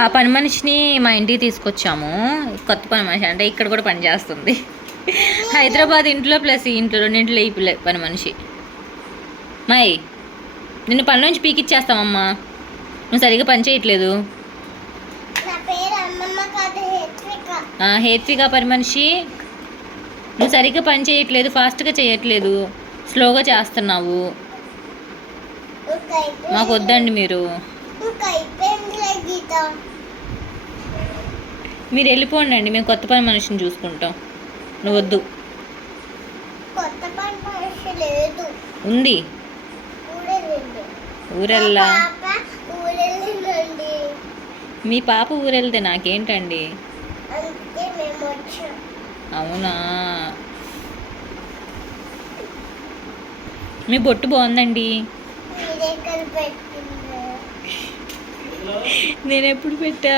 ఆ పని మనిషిని మా ఇంటికి తీసుకొచ్చాము. కొత్త పని మనిషి అంటే ఇక్కడ కూడా పని చేస్తుంది. హైదరాబాద్ ఇంట్లో ప్లస్ ఈ ఇంట్లో రెండింటిలో ఈ పిల్ల పని మనిషి. మై నిన్ను పని నుంచి పీకిచ్చేస్తామమ్మా, నువ్వు సరిగ్గా పని చేయట్లేదు. హేత్విక పని మనిషి, నువ్వు సరిగ్గా పని చేయట్లేదు, ఫాస్ట్గా చేయట్లేదు, స్లోగా చేస్తున్నావు. మాకు వద్దండి మీరు మీరు వెళ్ళిపోండి అండి, మేము కొత్త పని మనిషిని చూసుకుంటాం. నువ్వు వద్దు. ఉంది ఊరెల్లా. మీ పాప ఊరెళ్తే నాకేంటండి? అవునా, మీ బొట్టు బాగుందండి. నేను ఎప్పుడు పెట్టా?